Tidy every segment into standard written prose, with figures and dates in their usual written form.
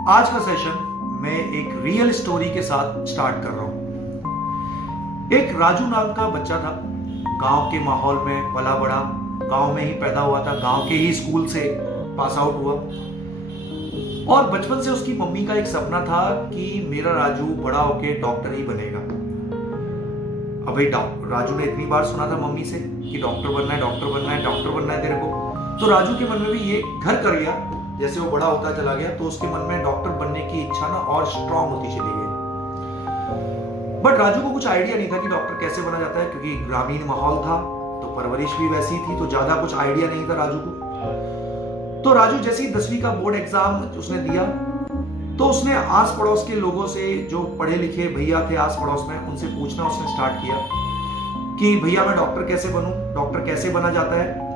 आज का सेशन मैं एक रियल स्टोरी के साथ स्टार्ट कर रहा हूं। एक राजू नाम का बच्चा था। गांव के माहौल में पला बड़ा, गांव में ही पैदा हुआ था, गांव के ही स्कूल से पास आउट हुआ और बचपन से उसकी मम्मी का एक सपना था कि मेरा राजू बड़ा होके डॉक्टर ही बनेगा। अब भाई राजू ने इतनी बार सुना था मम्मी से कि डॉक्टर बनना है, डॉक्टर बनना है, डॉक्टर बनना है तेरे को, तो राजू के मन में भी ये घर कर गया। जैसे वो बड़ा होता चला गया तो उसके मन में डॉक्टर बनने की इच्छा ना और स्ट्रांग होती चली गई। बट राजू को कुछ आइडिया नहीं था कि डॉक्टर कैसे बना जाता है, क्योंकि ग्रामीण माहौल था तो परवरिश भी वैसी थी, तो ज्यादा कुछ आइडिया नहीं था राजू को। तो राजू जैसे ही 10वीं का बोर्ड एग्जाम उसने दिया तो उसने आस पड़ोस के लोगों से, जो पढ़े लिखे भैया थे आस पड़ोस में, उनसे पूछना उसने स्टार्ट किया कि भैया मैं डॉक्टर कैसे बनूं, डॉक्टर कैसे बना जाता है।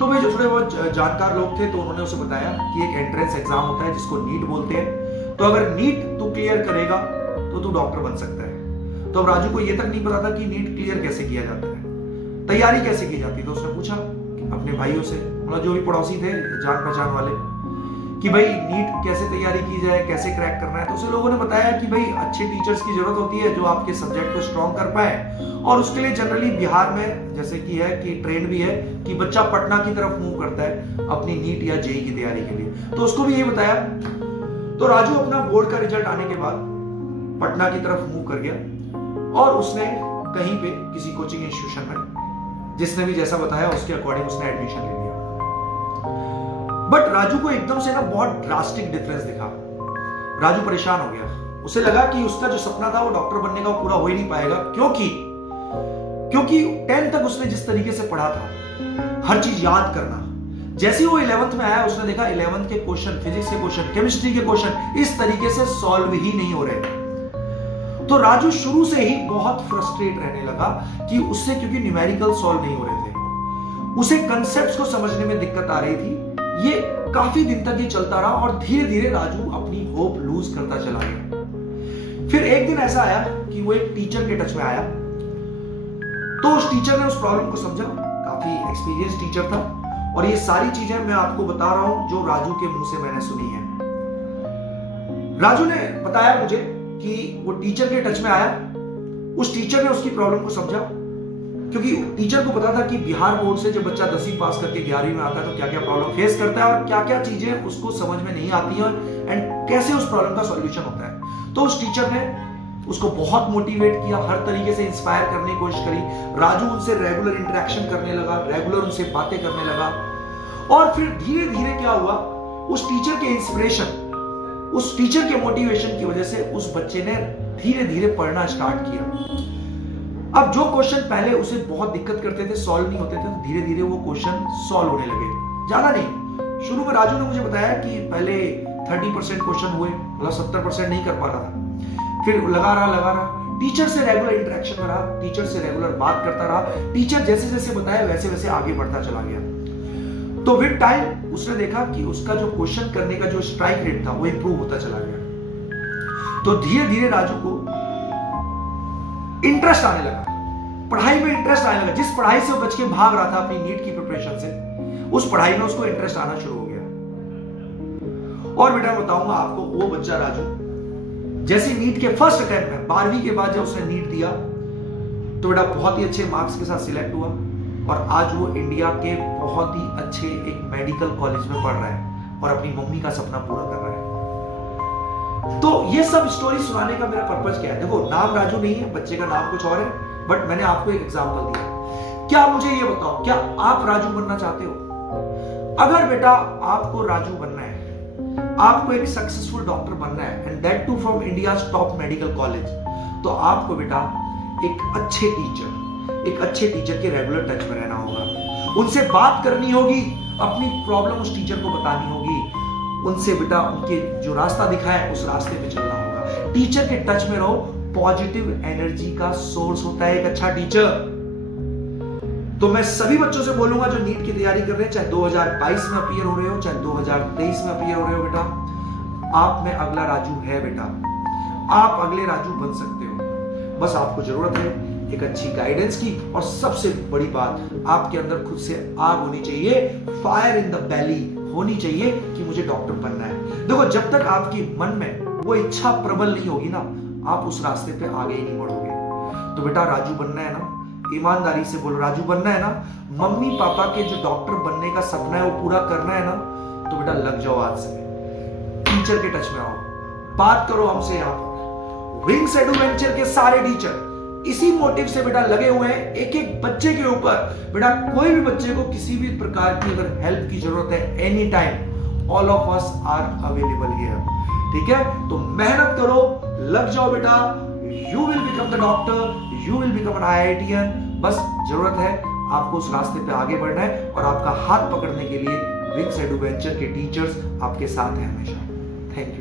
तो वे जो थोड़े बहुत जानकार लोग थे तो उन्होंने उसे बताया कि एक एंट्रेंस एग्जाम होता है जिसको नीट बोलते हैं, तो अगर नीट तू क्लियर करेगा तो तू डॉक्टर बन सकता है। तो अब राजू को यह तक नहीं पता था कि नीट क्लियर कैसे किया जाता है, तैयारी कैसे की जाती है। तो उसने पूछा अपने भाइयों से, मतलब जो भी पड़ोसी थे जान पहचान वाले, कि भाई नीट कैसे तैयारी की जाए, कैसे क्रैक करना है। तो उसे लोगों ने बताया कि भाई अच्छे टीचर्स की जरूरत होती है जो आपके सब्जेक्ट को स्ट्रॉन्ग कर पाए, और उसके लिए जनरली बिहार में जैसे कि है कि ट्रेंड भी है कि बच्चा पटना की तरफ मूव करता है अपनी नीट या जेई की तैयारी के लिए। तो उसको भी ये बताया। तो राजू अपना बोर्ड का रिजल्ट आने के बाद पटना की तरफ मूव कर गया और उसने कहीं पे किसी कोचिंग इंस्टीट्यूशन में, जिसने भी जैसा बताया उसके अकॉर्डिंग उसने एडमिशन ले लिया। बट राजू को एकदम से ना बहुत ड्रास्टिक डिफरेंस दिखा। राजू परेशान हो गया। उसे लगा कि उसका जो सपना था वो डॉक्टर बनने का पूरा हो ही नहीं पाएगा, क्योंकि 10th तक उसने जिस तरीके से पढ़ा था, हर चीज याद करना, जैसे ही वो 11th में आया उसने देखा 11th के क्वेश्चन, फिजिक्स के क्वेश्चन, केमिस्ट्री के क्वेश्चन इस तरीके से सॉल्व ही नहीं हो रहे। तो राजू शुरू से ही बहुत फ्रस्ट्रेट रहने लगा कि उससे, क्योंकि न्यूमेरिकल सॉल्व नहीं हो रहे थे, उसे कंसेप्ट्स को समझने में दिक्कत आ रही थी। ये काफी दिन तक ये चलता रहा और धीरे धीरे राजू अपनी होप लूज करता चला गया। फिर एक दिन ऐसा आया कि वो एक टीचर के टच में आया। तो उस टीचर ने उस प्रॉब्लम को समझा, काफी एक्सपीरियंस टीचर था, और ये सारी चीजें मैं आपको बता रहा हूं जो राजू के मुंह से मैंने सुनी है। राजू ने बताया मुझे कि वो टीचर के टच में आया, उस टीचर ने उसकी प्रॉब्लम को समझा, क्योंकि टीचर को पता था कि बिहार बोर्ड से जब बच्चा 10वीं पास करके 11वीं में आता है तो क्या क्या प्रॉब्लम फेस करता है और क्या क्या चीजें उसको समझ में नहीं आती हैं एंड कैसे उस प्रॉब्लम का सॉल्यूशन होता है। तो उस टीचर ने उसको बहुत मोटिवेट किया, हर तरीके से इंस्पायर करने की कोशिश करी। राजू उनसे रेगुलर इंटरेक्शन करने लगा, रेगुलर उनसे बातें करने लगा, और फिर धीरे धीरे क्या हुआ, उस टीचर के इंस्पिरेशन, उस टीचर के मोटिवेशन की वजह से उस बच्चे ने धीरे धीरे पढ़ना स्टार्ट किया। अब जो क्वेश्चन पहले उसे बहुत दिक्कत करते थे, सॉल्व नहीं होते थे, तो धीरे धीरे वो क्वेश्चन सॉल्व होने लगे। ज्यादा नहीं, शुरू में राजू ने मुझे बताया कि पहले 30% क्वेश्चन हुए, मतलब 70% नहीं कर पा रहा था। फिर लगा रहा, टीचर से रेगुलर इंटरेक्शन में रहा, टीचर से रेगुलर बात करता रहा, टीचर जैसे जैसे बताया वैसे वैसे आगे बढ़ता चला गया। तो विद टाइम उसने देखा कि उसका जो क्वेश्चन करने का जो स्ट्राइक रेट था वो इंप्रूव होता चला गया। तो धीरे धीरे राजू को इंटरेस्ट आने लगा, पढ़ाई में इंटरेस्ट आने लगा। जिस पढ़ाई से वो बच के भाग रहा था अपनी नीट की प्रिपरेशन से, उस पढ़ाई में उसको इंटरेस्ट आना शुरू हो गया। और बेटा बताऊंगा आपको, वो बच्चा राजू जैसे नीट के फर्स्ट अटेम्प्ट में 12वीं के बाद जब उसने नीट दिया तो बेटा बहुत ही अच्छे मार्क्स के साथ सिलेक्ट हुआ, और आज वो इंडिया के बहुत ही अच्छे एक मेडिकल कॉलेज में पढ़ रहा है और अपनी मम्मी का सपना पूरा कर रहा है। तो ये सब स्टोरी सुनाने का मेरा पर्पस क्या है? देखो, नाम राजू नहीं है, बच्चे का नाम कुछ और है, बट मैंने आपको एक एग्जांपल दिया। क्या मुझे ये बताओ, क्या आप राजू बनना चाहते हो? अगर बेटा आपको राजू बनना है, आपको एक सक्सेसफुल डॉक्टर बनना है, and that too from India's top medical college, तो आपको बेटा एक अच्छे टीचर के रेगुलर टच में रहना होगा, उनसे बात करनी होगी, अपनी प्रॉब्लम उस टीचर को बतानी होगी, उनसे बेटा उनके जो रास्ता दिखाए उस रास्ते पे चलना होगा। टीचर के टच में रहो, पॉजिटिव एनर्जी का सोर्स होता है एक अच्छा टीचर। तो मैं सभी बच्चों से बोलूंगा जो नीट की तैयारी कर रहे हैं, चाहे 2022 में अपीयर हो रहे हो, चाहे 2023 में अपीयर हो रहे हो, बेटा आप में अगला राजू है। बेटा आप अगले राजू बन सकते हो, बस आपको जरूरत है एक अच्छी गाइडेंस की, और सबसे बड़ी बात, आपके अंदर खुद से आग होनी चाहिए, फायर इन द बेली होनी चाहिए कि मुझे डॉक्टर बनना है। देखो, जब तक आपकी मन में वो इच्छा प्रबल नहीं होगी ना, आप उस रास्ते पे आगे ही नहीं बढ़ोगे। तो बेटा राजू बनना है ना, ईमानदारी से बोलो, राजू बनना है ना, मम्मी पापा के जो डॉक्टर बनने का सपना है वो पूरा करना है ना, तो बेटा लग जाओ आज से, टीचर के टच में आओ, बात करो हमसे। यहाँ पर विंग्स एडवेंचर के सारे टीचर इसी मोटिव से बेटा लगे हुए हैं, एक एक बच्चे के ऊपर। बेटा कोई भी बच्चे को किसी भी प्रकार की अगर हेल्प की जरूरत है, any time, all of us are available here. ठीक है, तो मेहनत करो, लग जाओ बेटा, you will become the doctor, you will become an IITian। बस जरूरत है आपको उस रास्ते पे आगे बढ़ना है, और आपका हाथ पकड़ने के लिए विंग्स एडवेंचर के टीचर्स आपके साथ हैं हमेशा। Thank you.